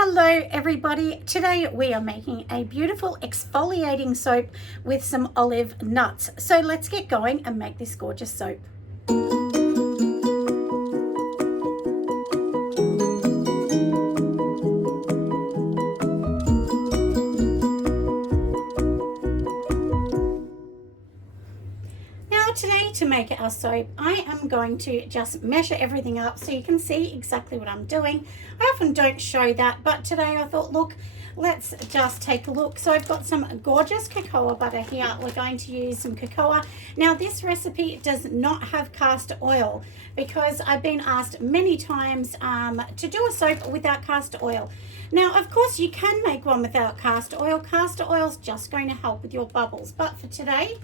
Hello everybody, today we are making a beautiful exfoliating soap with some olive nuts. So let's get going and make this gorgeous soap. Today, to make our soap, I am going to just measure everything up so you can see exactly what I'm doing. I often don't show that, but today I thought, look, let's just take a look. So I've got some gorgeous cocoa butter here. We're going to use some cocoa. Now this recipe does not have castor oil because I've been asked many times to do a soap without castor oil. Now, of course, you can make one without castor oil. Castor oil is just going to help with your bubbles. But for today,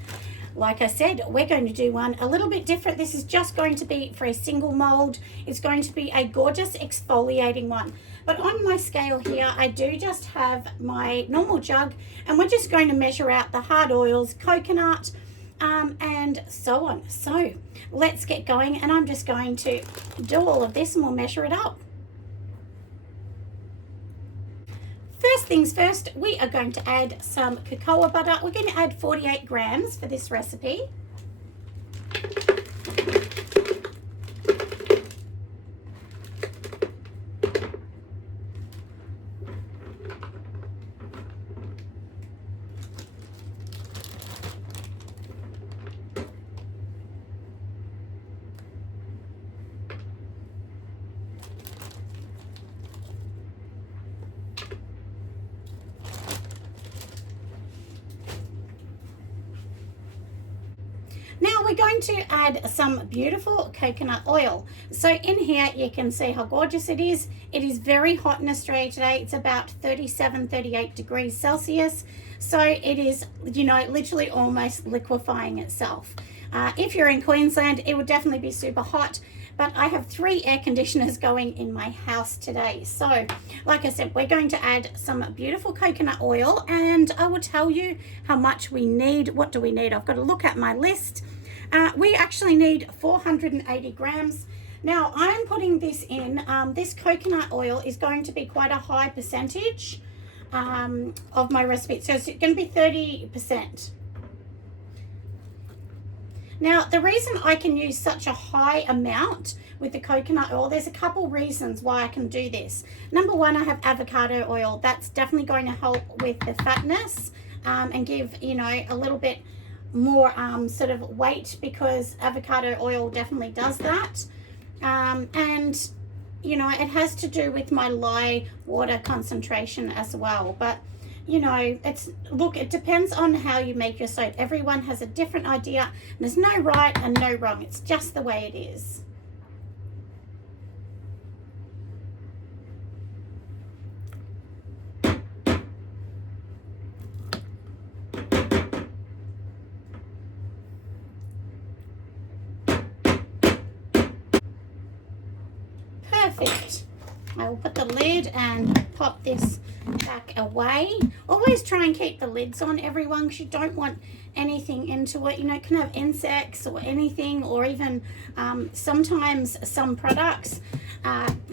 like I said, we're going to do one a little bit different. This is just going to be for a single mold. It's going to be a gorgeous exfoliating one. But on my scale here, I do just have my normal jug, and we're just going to measure out the hard oils, coconut, and so on. So let's get going, and I'm just going to do all of this and we'll measure it up. First things first, we are going to add some cocoa butter. We're going to add 48 grams for this recipe. Now we're going to add some beautiful coconut oil. So in here you can see how gorgeous it is. It is very hot in Australia today. It's about 37, 38 degrees Celsius. So it is, you know, literally almost liquefying itself. If you're in Queensland, it would definitely be super hot. But I have 3 air conditioners going in my house today. So, like I said, we're going to add some beautiful coconut oil, and I will tell you how much we need. What do we need? I've got to look at my list. We actually need 480 grams. Now, I'm putting this in. This coconut oil is going to be quite a high percentage of my recipe. So, it's going to be 30%. Now, the reason I can use such a high amount with the coconut oil, there's a couple reasons why I can do this. Number one, I have avocado oil. That's definitely going to help with the fatness and give, you know, a little bit more sort of weight, because avocado oil definitely does that. And, you know, it has to do with my lye water concentration as well. But you know, look, it depends on how you make your soap. Everyone has a different idea. There's no right and no wrong. It's just the way it is. Perfect. I will put the lid and pop this back away. Always try and keep the lids on, everyone, because you don't want anything into it. You know, it can have insects or anything, or even sometimes some products,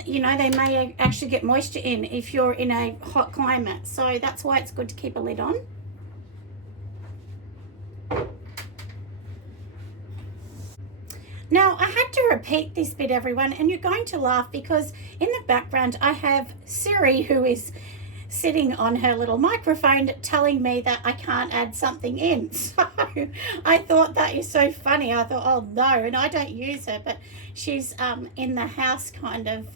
you know, they may actually get moisture in if you're in a hot climate. So that's why it's good to keep a lid on. Now, I had to repeat this bit, everyone, and you're going to laugh because in the background I have Siri, who is sitting on her little microphone telling me that I can't add something in. So I thought that is so funny. I thought, oh no, and I don't use her, but she's in the house kind of.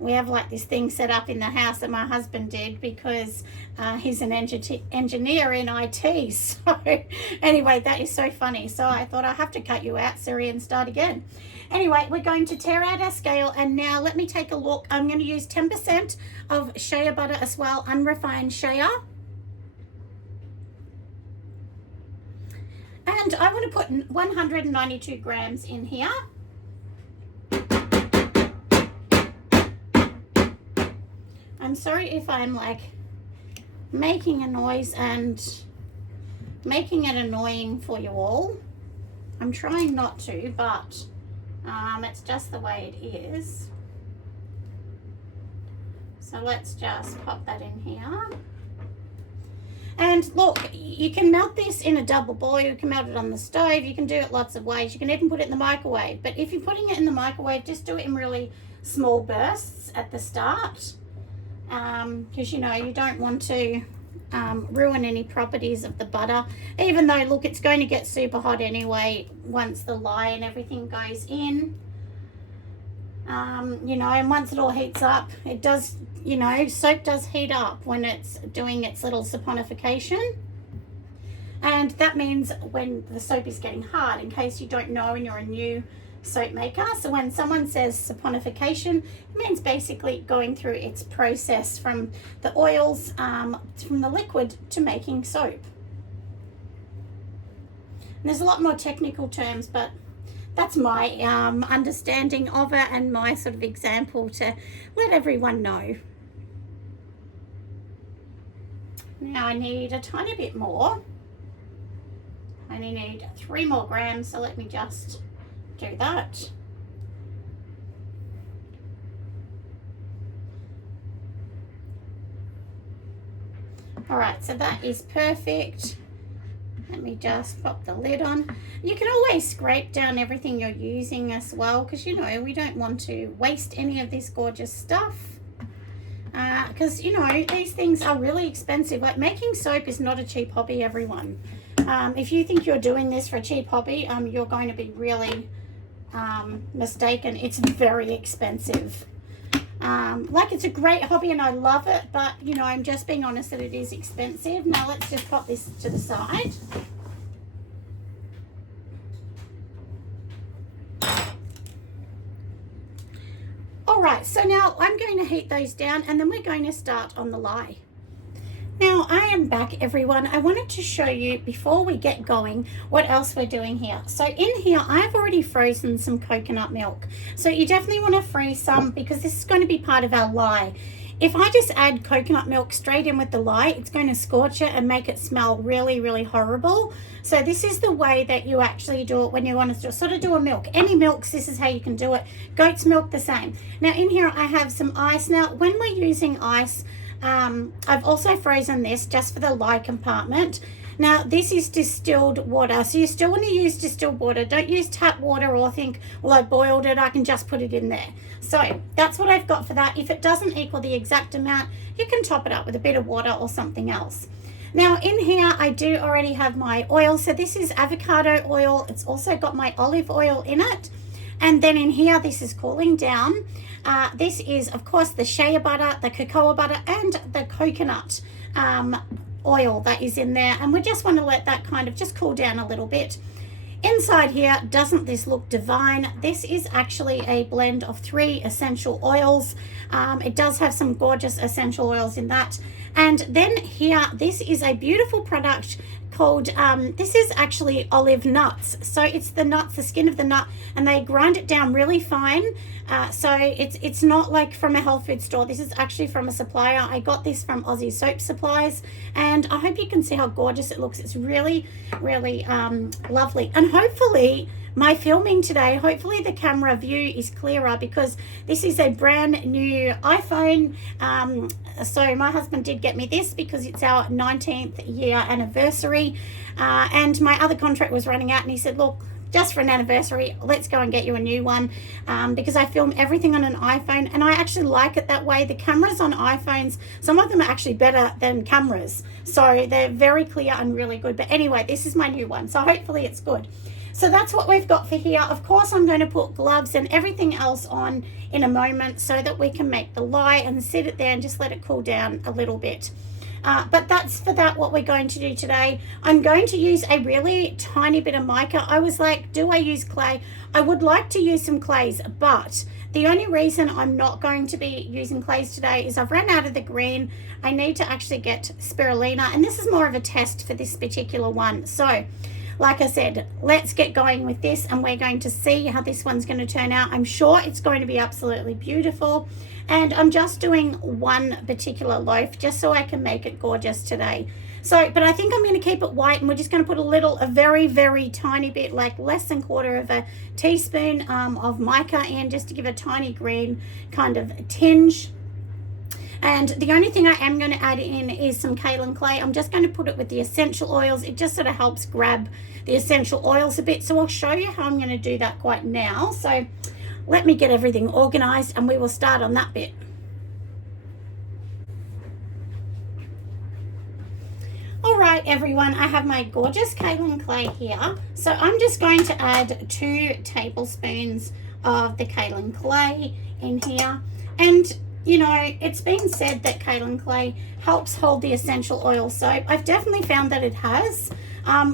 We have like this thing set up in the house that my husband did because he's an engineer in IT. So anyway, that is so funny. So I thought I have to cut you out, Siri, and start again. Anyway, we're going to tear out our scale, and now let me take a look. I'm going to use 10% of shea butter as well, unrefined shea. And I want to put 192 grams in here. I'm sorry if I'm like making a noise and making it annoying for you all. I'm trying not to, but it's just the way it is. So So let's just pop that in here. And look, you can melt this in a double boil, you can melt it on the stove, you can do it lots of ways. You can even put it in the microwave. But if you're putting it in the microwave, just do it in really small bursts at the start. Because, you know, you don't want to ruin any properties of the butter. Even though, look, it's going to get super hot anyway once the lye and everything goes in. You know, and once it all heats up, it does, you know, soap does heat up when it's doing its little saponification. And that means when the soap is getting hard, in case you don't know and you're a new soap maker. So when someone says saponification, it means basically going through its process from the oils, from the liquid to making soap. And there's a lot more technical terms, but that's my understanding of it and my sort of example to let everyone know. Now I need a tiny bit more. I only need 3 more grams, so let me just do that. All right, so that is perfect. Let me just pop the lid on. You can always scrape down everything you're using as well, because, you know, we don't want to waste any of this gorgeous stuff. Because, you know, these things are really expensive. Like, making soap is not a cheap hobby, everyone. If you think you're doing this for a cheap hobby, you're going to be really mistaken. It's very expensive. Like, it's a great hobby and I love it, but, you know, I'm just being honest that it is expensive. Now let's just pop this to the side. All right, so now I'm going to heat those down and then we're going to start on the lye. Now I am back, everyone. I wanted to show you before we get going what else we're doing here. So in here I've already frozen some coconut milk. So you definitely want to freeze some because this is going to be part of our lye. If I just add coconut milk straight in with the lye, it's going to scorch it and make it smell really, really horrible. So this is the way that you actually do it when you want to sort of do a milk. Any milks, this is how you can do it. Goat's milk, the same. Now in here I have some ice. Now when we're using ice, I've also frozen this just for the lye compartment. Now this is distilled water, so you still want to use distilled water. Don't use tap water or think, well, I boiled it, I can just put it in there. So that's what I've got for that. If it doesn't equal the exact amount, you can top it up with a bit of water or something else. Now in here I do already have my oil. So this is avocado oil. It's also got my olive oil in it. And then in here, this is cooling down. This is, of course, the shea butter, the cocoa butter, and the coconut oil that is in there. And we just want to let that kind of just cool down a little bit. Inside here, doesn't this look divine? This is actually a blend of 3 essential oils. It does have some gorgeous essential oils in that. And then here, this is a beautiful product called, this is actually olive nuts. So it's the nuts, the skin of the nut, and they grind it down really fine. So it's not like from a health food store. This is actually from a supplier. I got this from Aussie Soap Supplies, and I hope you can see how gorgeous it looks. It's really, really lovely. And hopefully my filming today, hopefully the camera view is clearer because this is a brand new iPhone. So my husband did get me this because it's our 19th year anniversary, and my other contract was running out, and he said, look, just for an anniversary, let's go and get you a new one, because I film everything on an iPhone and I actually like it that way. The cameras on iPhones, some of them are actually better than cameras, so they're very clear and really good. But anyway, this is my new one, so hopefully it's good. So that's what we've got for here. Of course, I'm going to put gloves and everything else on in a moment so that we can make the lye and sit it there and just let it cool down a little bit. But that's for that what we're going to do today. I'm going to use a really tiny bit of mica. I was like, do I use clay? I would like to use some clays, but the only reason I'm not going to be using clays today is I've run out of the green. I need to actually get spirulina, and this is more of a test for this particular one. So like I said, let's get going with this and we're going to see how this one's going to turn out. I'm sure it's going to be absolutely beautiful. And I'm just doing one particular loaf just so I can make it gorgeous today. So, but I think I'm going to keep it white, and we're just going to put a very, very tiny bit, like less than 1/4 of a teaspoon of mica in, just to give a tiny green kind of tinge. And the only thing I am going to add in is some kaolin clay. I'm just going to put it with the essential oils. It just sort of helps grab the essential oils a bit. So I'll show you how I'm going to do that quite now. So let me get everything organized and we will start on that bit. All right, everyone, I have my gorgeous kaolin clay here. So I'm just going to add 2 tablespoons of the kaolin clay in here. And you know, it's been said that kaolin clay helps hold the essential oil soap. I've definitely found that it has.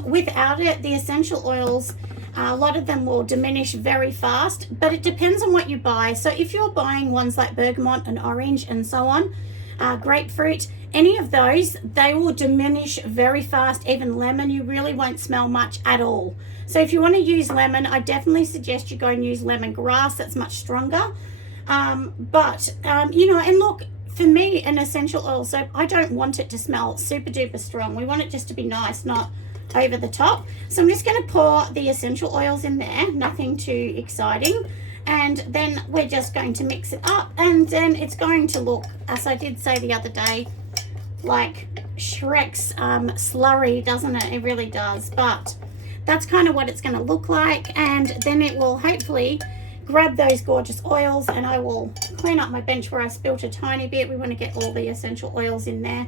Without it, the essential oils, a lot of them will diminish very fast, but it depends on what you buy. So if you're buying ones like bergamot and orange and so on, grapefruit, any of those, they will diminish very fast. Even lemon, you really won't smell much at all. So if you want to use lemon, I definitely suggest you go and use lemongrass. That's much stronger. You know, and look, for me, an essential oil soap, I don't want it to smell super duper strong. We want it just to be nice, not over the top. So I'm just going to pour the essential oils in there, nothing too exciting. And then we're just going to mix it up, and then it's going to look, as I did say the other day, like Shrek's slurry, doesn't it? It really does. But that's kind of what it's going to look like, and then it will hopefully grab those gorgeous oils. And I will clean up my bench where I spilt a tiny bit. We want to get all the essential oils in there.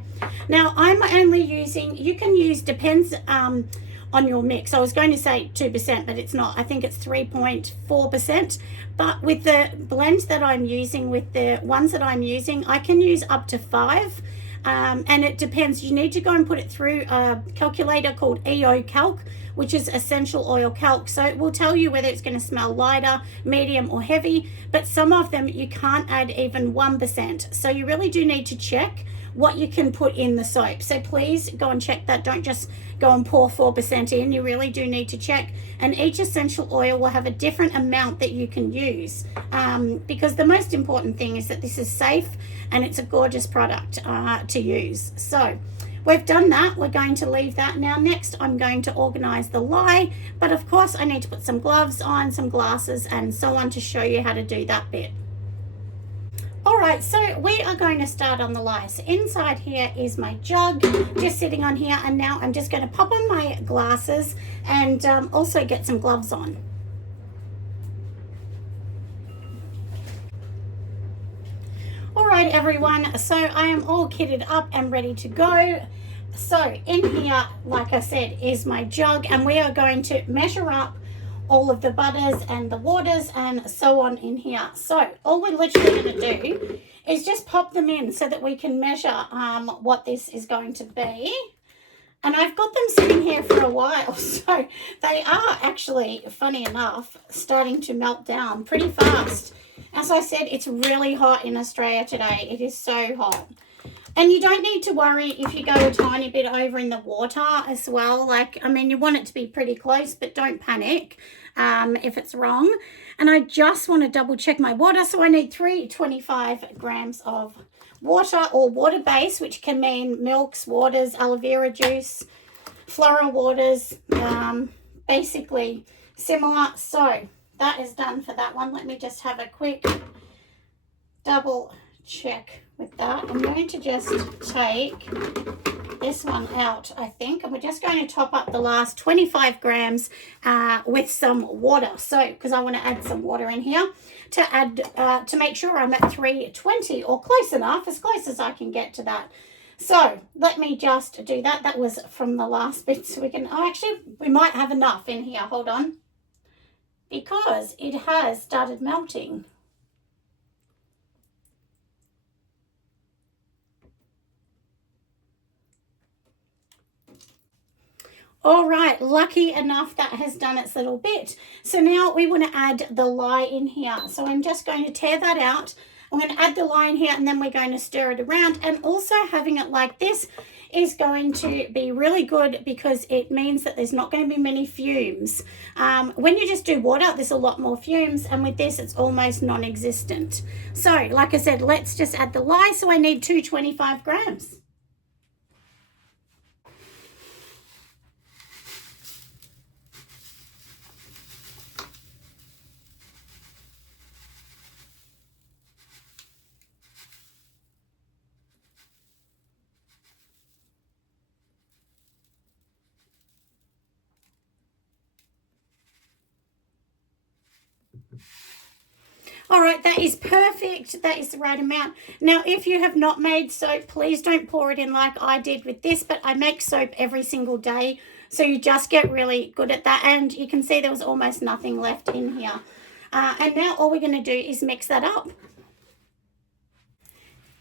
Now I'm only using, you can use, depends on your mix. I was going to say 2%, but it's not. I think it's 3.4%. But with the blend that I'm using, with the ones that I'm using, I can use up to 5. And it depends. You need to go and put it through a calculator called EO Calc, which is essential oil calc. So it will tell you whether it's going to smell lighter, medium or heavy, but some of them you can't add even 1%. So you really do need to check what you can put in the soap. So please go and check that. Don't just go and pour 4% in. You really do need to check. And each essential oil will have a different amount that you can use, because the most important thing is that this is safe and it's a gorgeous product to use. So we've done that. We're going to leave that. Now next I'm going to organize the lye, but of course I need to put some gloves on, some glasses and so on to show you how to do that bit. All right, so we are going to start on the lye. So inside here is my jug just sitting on here, and now I'm just going to pop on my glasses and also get some gloves on. All right, everyone, so I am all kitted up and ready to go. So in here, like I said, is my jug, and we are going to measure up all of the butters and the waters and so on in here. So all we're literally going to do is just pop them in so that we can measure what this is going to be. And I've got them sitting here for a while, so they are actually, funny enough, starting to melt down pretty fast. As I said, it's really hot in Australia today. It is so hot. And you don't need to worry if you go a tiny bit over in the water as well. Like, I mean, you want it to be pretty close, but don't panic if it's wrong. And I just want to double check my water. So I need 325 grams of water or water base, which can mean milks, waters, aloe vera juice, floral waters, basically similar. So that is done for that one. Let me just have a quick double check with that. I'm going to just take this one out, I think, and we're just going to top up the last 25 grams with some water. So because I want to add some water in here to add to make sure I'm at 320 or close enough, as close as I can get to that. So let me just do that. That was from the last bit, so we can, oh, actually we might have enough in here. Hold on, because it has started melting. All right, lucky enough that has done its little bit. So now we want to add the lye in here. So I'm just going to tear that out. I'm going to add the lye in here, and then we're going to stir it around. And also having it like this is going to be really good because it means that there's not going to be many fumes. When you just do water, there's a lot more fumes, and with this it's almost non-existent. So like I said, let's just add the lye. So I need 225 grams. All right, that is perfect. That is the right amount. Now, if you have not made soap, please don't pour it in like I did with this, but I make soap every single day. So you just get really good at that. And you can see there was almost nothing left in here. And now all we're going to do is mix that up.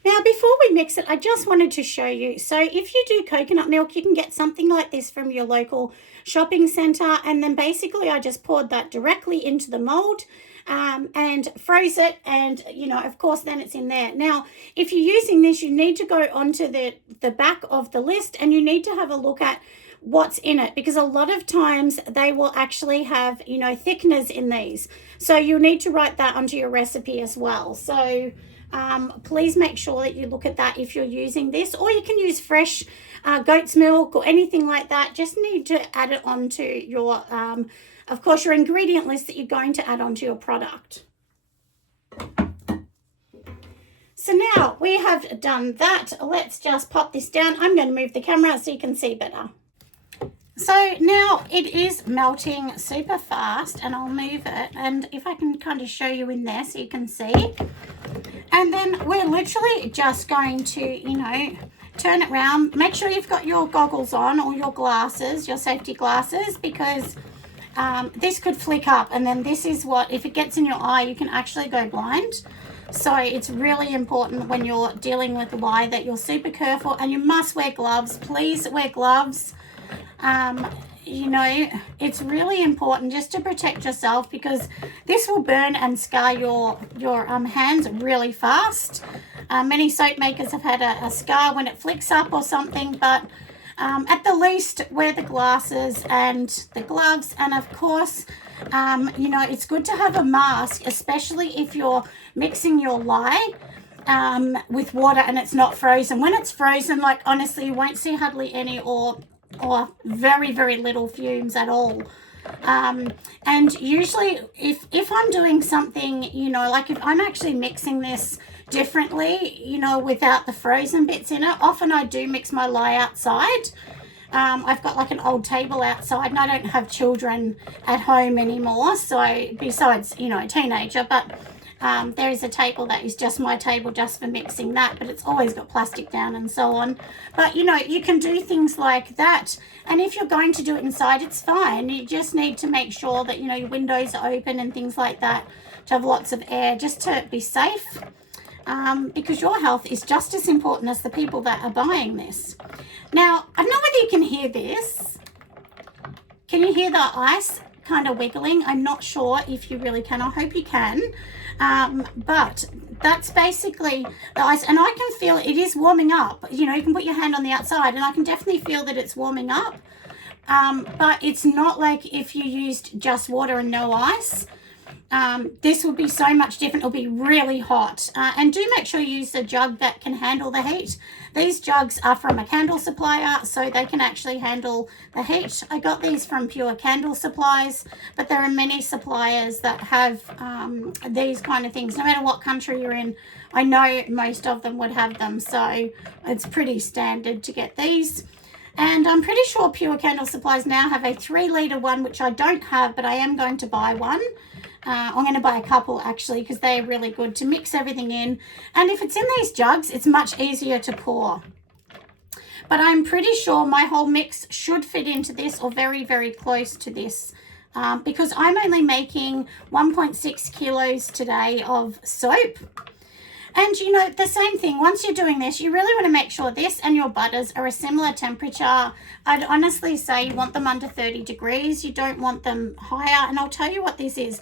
Now, before we mix it, I just wanted to show you. So if you do coconut milk, you can get something like this from your local shopping centre. And then basically I just poured that directly into the mould and froze it. And, you know, of course, then it's in there. Now, if you're using this, you need to go onto the back of the list and you need to have a look at what's in it, because a lot of times they will actually have, you know, thickeners in these. So you'll need to write that onto your recipe as well. So please make sure that you look at that if you're using this, or you can use fresh goat's milk or anything like that. Just need to add it onto your, of course, your ingredient list that you're going to add onto your product. So now we have done that. Let's just pop this down. I'm going to move the camera so you can see better. So now it is melting super fast, and I'll move it, and if I can kind of show you in there so you can see. And then we're literally just going to, you know, turn it around. Make sure you've got your goggles on or your glasses, your safety glasses, because this could flick up, and then this is what, if it gets in your eye, you can actually go blind. So it's really important when you're dealing with lye that you're super careful, and you must wear gloves. Please wear gloves. You know, it's really important just to protect yourself, because this will burn and scar your hands really fast. Many soap makers have had a scar when it flicks up or something, but at the least wear the glasses and the gloves. And of course, you know, it's good to have a mask, especially if you're mixing your lye with water and it's not frozen. When it's frozen, like honestly, you won't see hardly any or very, very little fumes at all. And usually if I'm doing something, you know, like if I'm actually mixing this differently, you know, without the frozen bits in it, often I do mix my lye outside. I've got like an old table outside, and I don't have children at home anymore, so besides, you know, a teenager, but there is a table that is just my table just for mixing that, but it's always got plastic down and so on. But, you know, you can do things like that. And if you're going to do it inside, it's fine. You just need to make sure that, you know, your windows are open and things like that to have lots of air, just to be safe, because your health is just as important as the people that are buying this. Now, I don't know whether you can hear this. Can you hear the ice kind of wiggling? I'm not sure if you really can. I hope you can. But that's basically the ice, and I can feel it is warming up. You know, you can put your hand on the outside and I can definitely feel that it's warming up. But it's not like if you used just water and no ice. This will be so much different. It'll be really hot. And do make sure you use a jug that can handle the heat. These jugs are from a candle supplier, so they can actually handle the heat. I got these from Pure Candle Supplies, but there are many suppliers that have these kind of things. No matter what country you're in, I know most of them would have them, so it's pretty standard to get these. And I'm pretty sure Pure Candle Supplies now have a 3-litre one, which I don't have, but I am going to buy one. I'm going to buy a couple actually, because they're really good to mix everything in. And if it's in these jugs, it's much easier to pour. But I'm pretty sure my whole mix should fit into this, or very, very close to this, because I'm only making 1.6 kilos today of soap. And, you know, the same thing, once you're doing this, you really want to make sure this and your butters are a similar temperature. I'd honestly say you want them under 30 degrees. You don't want them higher. And I'll tell you what this is.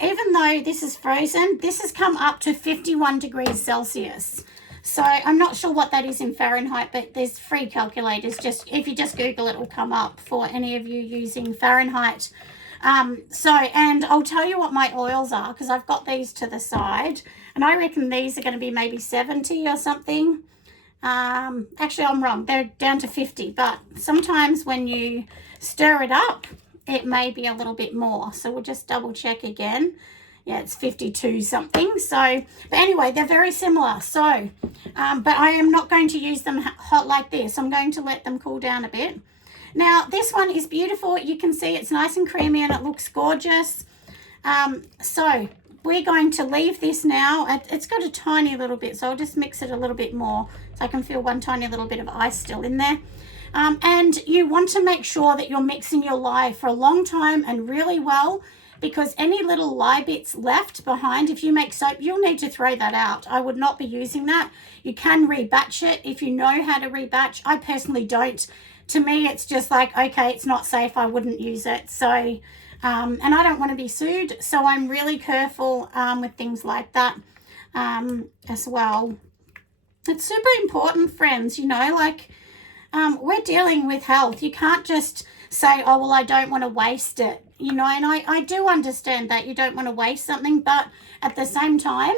Even though this is frozen, this has come up to 51 degrees Celsius. So I'm not sure what that is in Fahrenheit, but there's free calculators. Just if you just Google it will come up for any of you using Fahrenheit. And I'll tell you what my oils are, because I've got these to the side. And I reckon these are going to be maybe 70 or something. Actually, I'm wrong. They're down to 50. But sometimes when you stir it up, it may be a little bit more. So we'll just double check again. Yeah, it's 52 something. So, but anyway, they're very similar. So, but I am not going to use them hot like this. I'm going to let them cool down a bit. Now, this one is beautiful. You can see it's nice and creamy and it looks gorgeous. So we're going to leave this now. It's got a tiny little bit, so I'll just mix it a little bit more so I can feel one tiny little bit of ice still in there. And you want to make sure that you're mixing your lye for a long time and really well, because any little lye bits left behind, if you make soap, you'll need to throw that out. I would not be using that. You can rebatch it if you know how to rebatch. I personally don't. To me, it's just like, okay, it's not safe. I wouldn't use it. So, and I don't want to be sued. So I'm really careful with things like that as well. It's super important, friends, you know, like we're dealing with health. You can't just say, oh, well, I don't want to waste it. You know, and I do understand that you don't want to waste something, but at the same time,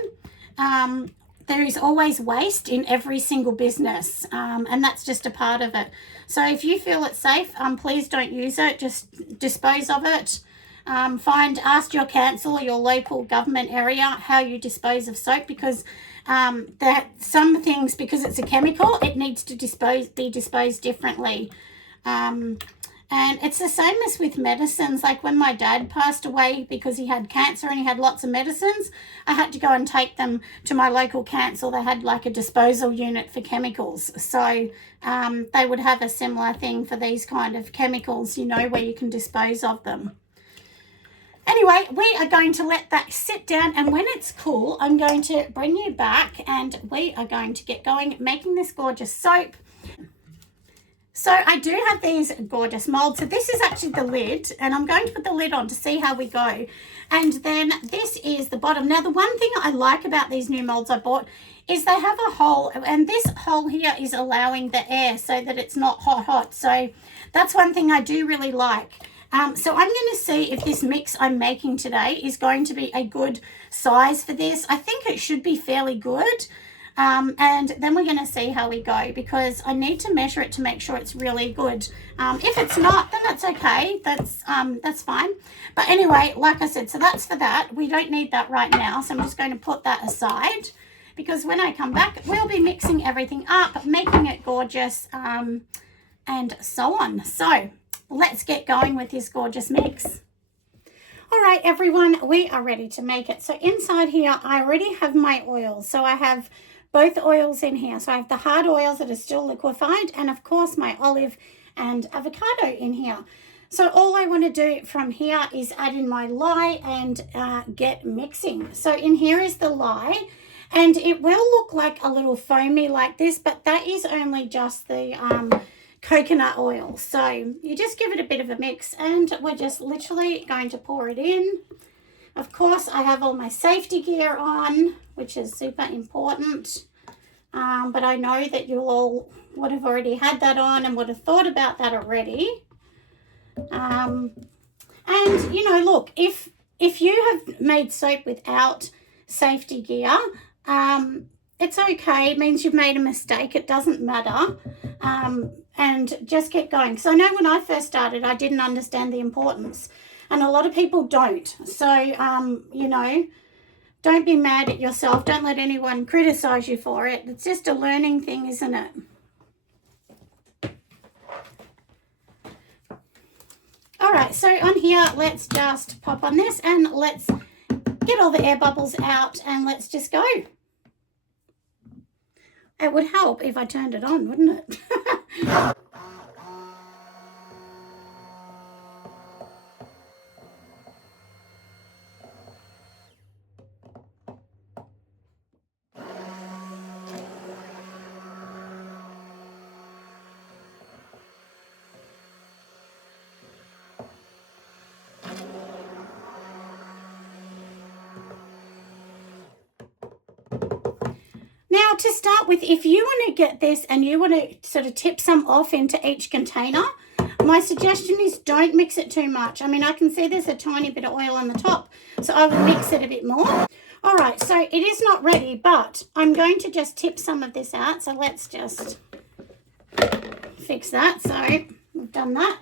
there is always waste in every single business, and that's just a part of it. So if you feel it's safe, please don't use it. Just dispose of it. Ask your council or your local government area how you dispose of soap, because that some things, because it's a chemical, it needs to be disposed differently. And it's the same as with medicines. Like when my dad passed away because he had cancer and he had lots of medicines, I had to go and take them to my local council. They had like a disposal unit for chemicals. So they would have a similar thing for these kind of chemicals, you know, where you can dispose of them. Anyway, we are going to let that sit down, and when it's cool, I'm going to bring you back and we are going to get going making this gorgeous soap. So I do have these gorgeous molds. So this is actually the lid, and I'm going to put the lid on to see how we go. And then this is the bottom. Now, the one thing I like about these new molds I bought is they have a hole, and this hole here is allowing the air so that it's not hot. So that's one thing I do really like. So I'm going to see if this mix I'm making today is going to be a good size for this. I think it should be fairly good. And then we're going to see how we go, because I need to measure it to make sure it's really good. If it's not, then that's okay. That's fine. But anyway, like I said, so that's for that. We don't need that right now. So I'm just going to put that aside, because when I come back, we'll be mixing everything up, making it gorgeous, and so on. So let's get going with this gorgeous mix. All right, everyone, we are ready to make it. So inside here, I already have my oils. So I have both oils in here. So I have the hard oils that are still liquefied, and of course my olive and avocado in here. So all I want to do from here is add in my lye and get mixing. So in here is the lye, and it will look like a little foamy like this, but that is only just the coconut oil. So you just give it a bit of a mix, and we're just literally going to pour it in. Of course, I have all my safety gear on, which is super important. But I know that you all would have already had that on and would have thought about that already. And, you know, look, if you have made soap without safety gear, it's okay. It means you've made a mistake. It doesn't matter. And just get going. So I know when I first started, I didn't understand the importance. And a lot of people don't. So, you know, don't be mad at yourself. Don't let anyone criticize you for it. It's just a learning thing, isn't it? All right, so on here, let's just pop on this and let's get all the air bubbles out and let's just go. It would help if I turned it on, wouldn't it? Now, to start with, if you want to get this and you want to sort of tip some off into each container, my suggestion is don't mix it too much. I mean, I can see there's a tiny bit of oil on the top, so I would mix it a bit more. All right, so it is not ready, but I'm going to just tip some of this out. So let's just fix that. So we've done that.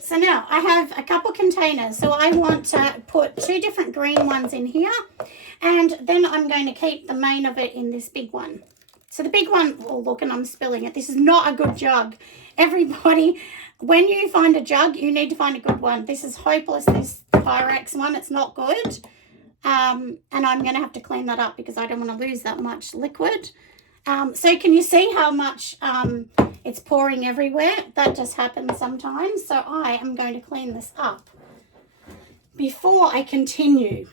So now I have a couple containers. So I want to put 2 different green ones in here. And then I'm going to keep the main of it in this big one. So the big one, oh look, and I'm spilling it. This is not a good jug. Everybody, when you find a jug, you need to find a good one. This is hopeless, this Pyrex one. It's not good. And I'm going to have to clean that up because I don't want to lose that much liquid. So can you see how much it's pouring everywhere? That just happens sometimes. So I am going to clean this up before I continue.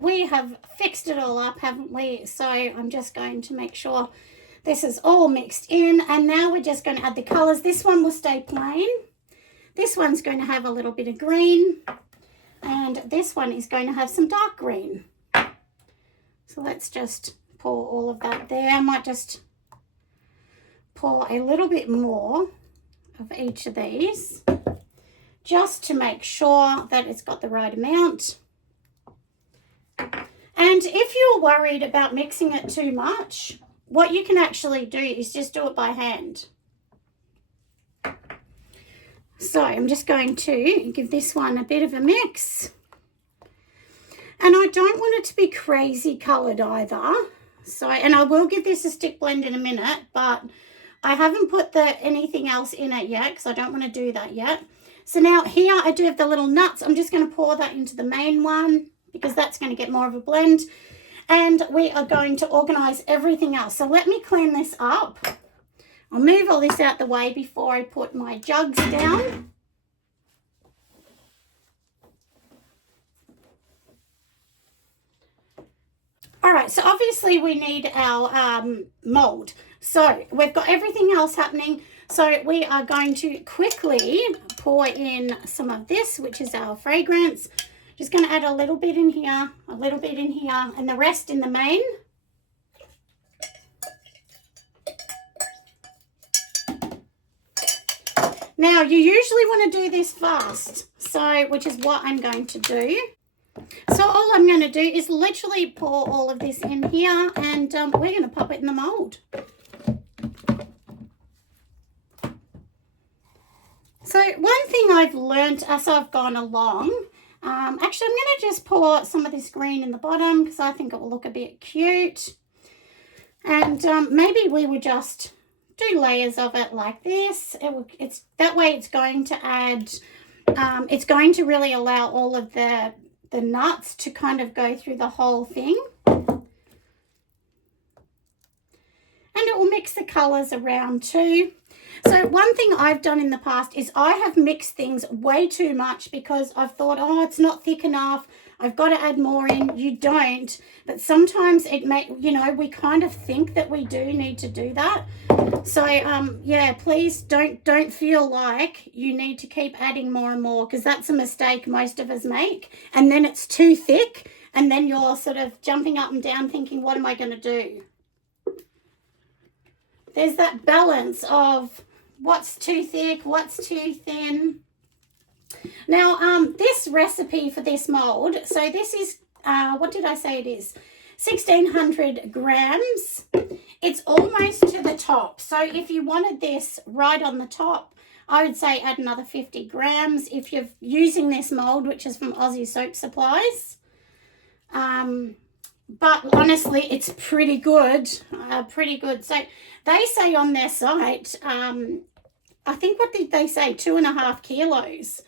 We have fixed it all up, haven't we? So I'm just going to make sure this is all mixed in. And now we're just going to add the colours. This one will stay plain. This one's going to have a little bit of green. And this one is going to have some dark green. So let's just pour all of that there. I might just pour a little bit more of each of these just to make sure that it's got the right amount. And if you're worried about mixing it too much, what you can actually do is just do it by hand. So I'm just going to give this one a bit of a mix. And I don't want it to be crazy coloured either. So, and I will give this a stick blend in a minute, but I haven't put anything else in it yet because I don't want to do that yet. So now here I do have the little nuts. I'm just going to pour that into the main one, because that's going to get more of a blend. And we are going to organise everything else. So let me clean this up. I'll move all this out the way before I put my jugs down. All right, so obviously we need our mould. So we've got everything else happening. So we are going to quickly pour in some of this, which is our fragrance. Just going to add a little bit in here, a little bit in here, and the rest in the main. Now, you usually want to do this fast, so which is what I'm going to do. So all I'm going to do is literally pour all of this in here, and we're going to pop it in the mould. So one thing I've learnt as I've gone along, actually, I'm going to just pour some of this green in the bottom because I think it will look a bit cute. And maybe we would just do layers of it like this. It's that way it's going to add, it's going to really allow all of the nuts to kind of go through the whole thing. And it will mix the colours around too. So one thing I've done in the past is I have mixed things way too much because I've thought, oh, it's not thick enough. I've got to add more in. You don't. But sometimes it may, you know, we kind of think that we do need to do that. So, yeah, please don't feel like you need to keep adding more and more, because that's a mistake most of us make. And then it's too thick. And then you're sort of jumping up and down thinking, what am I going to do? There's that balance of what's too thick, what's too thin. Now, this recipe for this mold, so this is, what did I say it is? 1,600 grams. It's almost to the top. So if you wanted this right on the top, I would say add another 50 grams if you're using this mold, which is from Aussie Soap Supplies. But honestly, it's pretty good, pretty good. So they say on their site, I think, what did they say? 2.5 kilos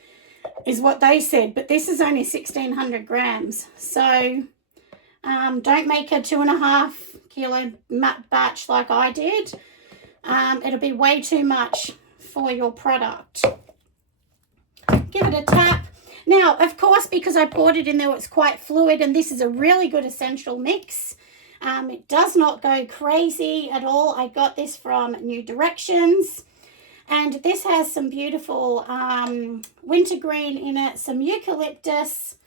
is what they said, but this is only 1,600 grams. So don't make a 2.5 kilo batch like I did. It'll be way too much for your product. Give it a tap. Now, of course, because I poured it in there, it's quite fluid, and this is a really good essential mix. It does not go crazy at all. I got this from New Directions, and this has some beautiful wintergreen in it, some eucalyptus.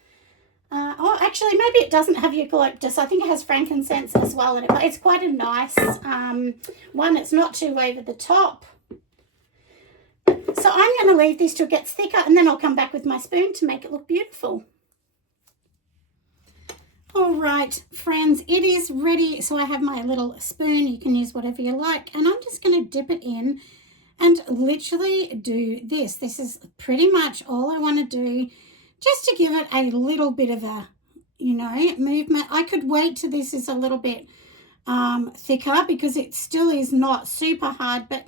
Oh, actually, maybe it doesn't have eucalyptus. I think it has frankincense as well in it, but it's quite a nice one. It's not too over the top. So So I'm going to leave this till it gets thicker, and then I'll come back with my spoon to make it look beautiful. All right, friends, it is ready. So I have my little spoon. You can use whatever you like. And I'm just going to dip it in and literally do this. This is pretty much all I want to do, just to give it a little bit of a, movement. I could wait till this is a little bit thicker, because it still is not super hard, but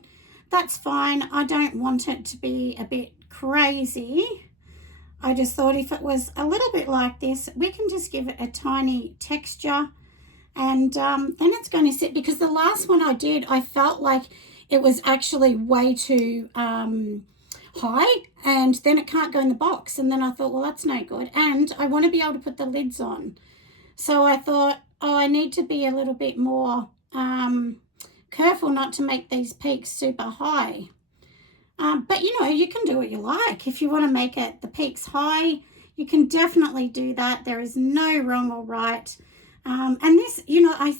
that's fine. I don't want it to be a bit crazy. I just thought if it was a little bit like this, we can just give it a tiny texture, and then it's going to sit, because the last one I did, I felt like it was actually way too high, and then it can't go in the box. And then I thought, well, that's no good, and I want to be able to put the lids on. So I thought, oh, I need to be a little bit more careful not to make these peaks super high. But, you can do what you like. If you want to make it the peaks high, you can definitely do that. There is no wrong or right. And this,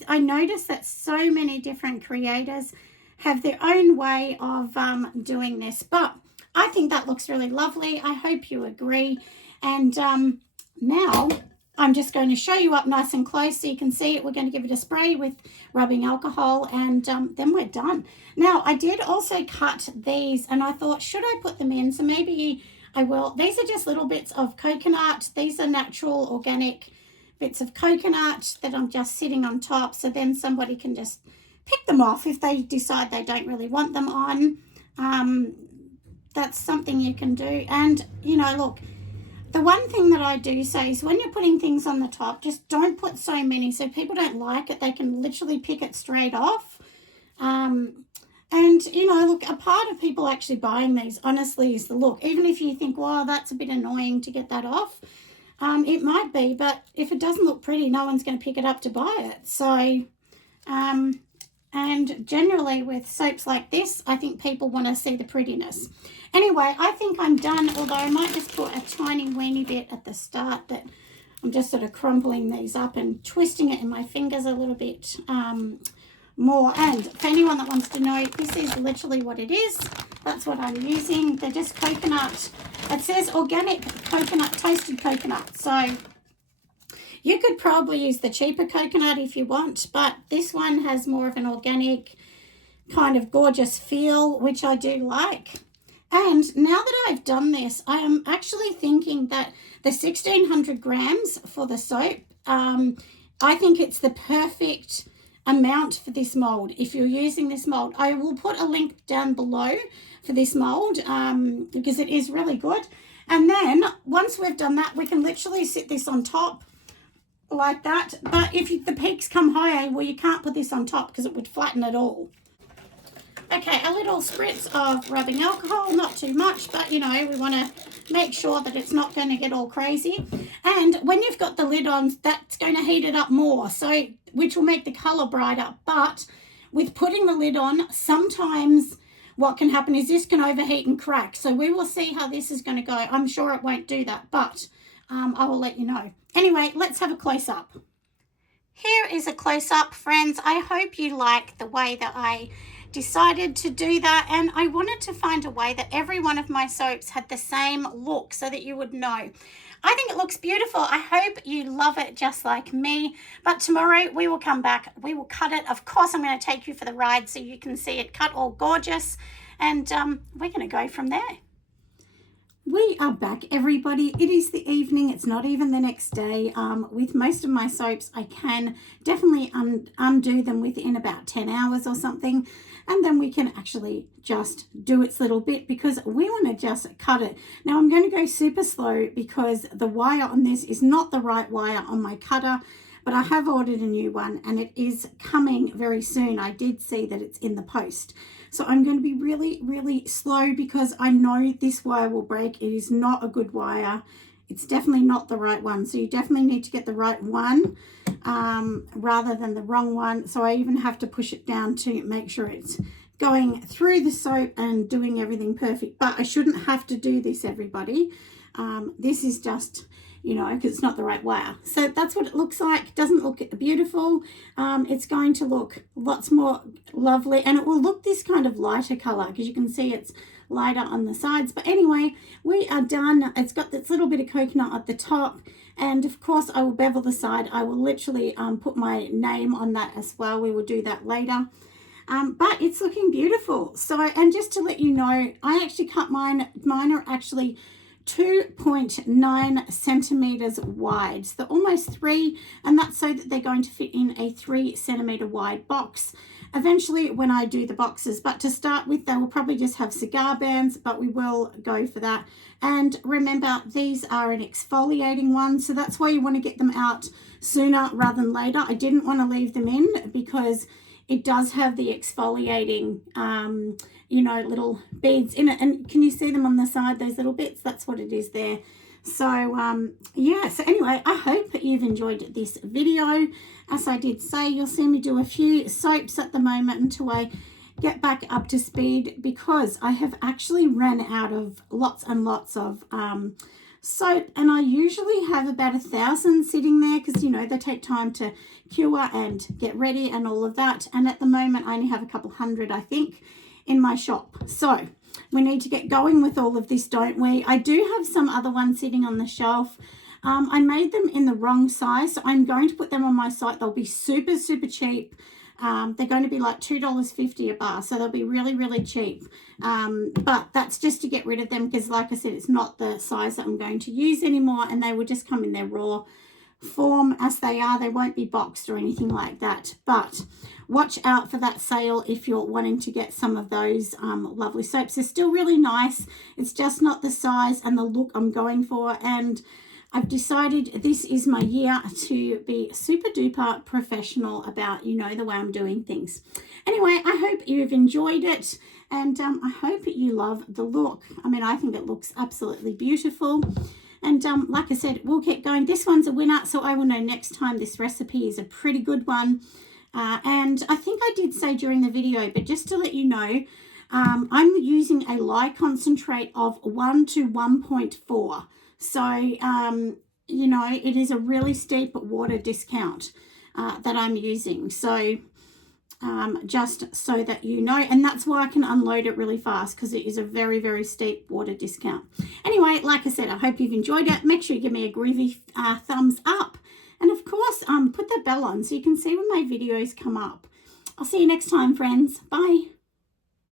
I noticed that so many different creators have their own way of doing this. But I think that looks really lovely. I hope you agree. And now I'm just going to show you up nice and close so you can see it. We're going to give it a spray with rubbing alcohol, and then we're done. Now, I did also cut these, and I thought, should I put them in? So maybe I will. These are just little bits of coconut. These are natural, organic bits of coconut that I'm just sitting on top, so then somebody can just pick them off if they decide they don't really want them on. That's something you can do. And, look, the one thing that I do say is when you're putting things on the top, just don't put so many so people don't like it. They can literally pick it straight off. And, look, a part of people actually buying these, honestly, is the look. Even if you think, well, that's a bit annoying to get that off, it might be. But if it doesn't look pretty, no one's going to pick it up to buy it. So, and generally with soaps like this, I think people want to see the prettiness. Anyway, I think I'm done, although I might just put a tiny weeny bit at the start that I'm just sort of crumpling these up and twisting it in my fingers a little bit more. And for anyone that wants to know, this is literally what it is. That's what I'm using. They're just coconut. It says organic coconut, toasted coconut. So you could probably use the cheaper coconut if you want, but this one has more of an organic kind of gorgeous feel, which I do like. And now that I've done this, I am actually thinking that the 1600 grams for the soap, I think it's the perfect amount for this mold. If you're using this mold, I will put a link down below for this mold because it is really good. And then once we've done that, we can literally sit this on top like that. But if the peaks come higher, well, you can't put this on top because it would flatten it all. Okay, a little spritz of rubbing alcohol, not too much, but we want to make sure that it's not going to get all crazy. And when you've got the lid on, that's going to heat it up more, so which will make the color brighter. But with putting the lid on, sometimes what can happen is this can overheat and crack. So we will see how this is going to go. I'm sure it won't do that, but I will let you know. Anyway, let's have a close-up. Here is a close-up, friends. I hope you like the way that I decided to do that, and I wanted to find a way that every one of my soaps had the same look so that you would know. I think it looks beautiful. I hope you love it just like me. But tomorrow we will come back. We will cut it. Of course, I'm going to take you for the ride so you can see it cut all gorgeous, and we're going to go from there. We are back, everybody. It is the evening. It's not even the next day. With most of my soaps, I can definitely undo them within about 10 hours or something. And then we can actually just do its little bit because we want to just cut it. Now, I'm going to go super slow because the wire on this is not the right wire on my cutter, but I have ordered a new one and it is coming very soon. I did see that it's in the post. So I'm going to be really, really slow because I know this wire will break. It is not a good wire. It's definitely not the right one. So you definitely need to get the right one rather than the wrong one. So I even have to push it down to make sure it's going through the soap and doing everything perfect. But I shouldn't have to do this, everybody. This is just, because it's not the right wire. So that's what it looks like. It doesn't look beautiful. It's going to look lots more lovely, and it will look this kind of lighter color because you can see it's lighter on the sides. But anyway, we are done. It's got this little bit of coconut at the top, and of course I will bevel the side. I will literally put my name on that as well. We will do that later. But it's looking beautiful. So, and just to let you know, I actually cut mine are actually 2.9 centimeters wide, so almost 3, and that's so that they're going to fit in a 3 centimeter wide box eventually when I do the boxes. But to start with, they will probably just have cigar bands, but we will go for that. And remember, these are an exfoliating one, so that's why you want to get them out sooner rather than later. I didn't want to leave them in because it does have the exfoliating you know, little beads in it. And can you see them on the side, those little bits? That's what it is there. So yeah, so anyway, I hope you've enjoyed this video. As I did say, you'll see me do a few soaps at the moment until I get back up to speed, because I have actually ran out of lots and lots of soap, and I usually have about 1,000 sitting there because, you know, they take time to cure and get ready and all of that. And at the moment I only have a couple hundred, I think, in my shop. So we need to get going with all of this, don't we? I do have some other ones sitting on the shelf. I made them in the wrong size, so I'm going to put them on my site. They'll be super, super cheap. They're going to be like $2.50 a bar, so they'll be really, really cheap. But that's just to get rid of them because, like I said, it's not the size that I'm going to use anymore, and they will just come in their raw form as they are. They won't be boxed or anything like that. But watch out for that sale if you're wanting to get some of those lovely soaps. They're still really nice. It's just not the size and the look I'm going for, and I've decided this is my year to be super duper professional about, you know, the way I'm doing things. Anyway, I hope you've enjoyed it, and I hope you love the look. I mean, I think it looks absolutely beautiful. And like I said, we'll keep going. This one's a winner, so I will know next time this recipe is a pretty good one. And I think I did say during the video, but just to let you know, I'm using a lye concentrate of 1 to 1.4. So, you know, it is a really steep water discount that I'm using. So, just so that you know, and that's why I can unload it really fast, because it is a very, very steep water discount. Anyway, like I said, I hope you've enjoyed it. Make sure you give me a groovy thumbs up. And of course, put the bell on so you can see when my videos come up. I'll see you next time, friends. Bye.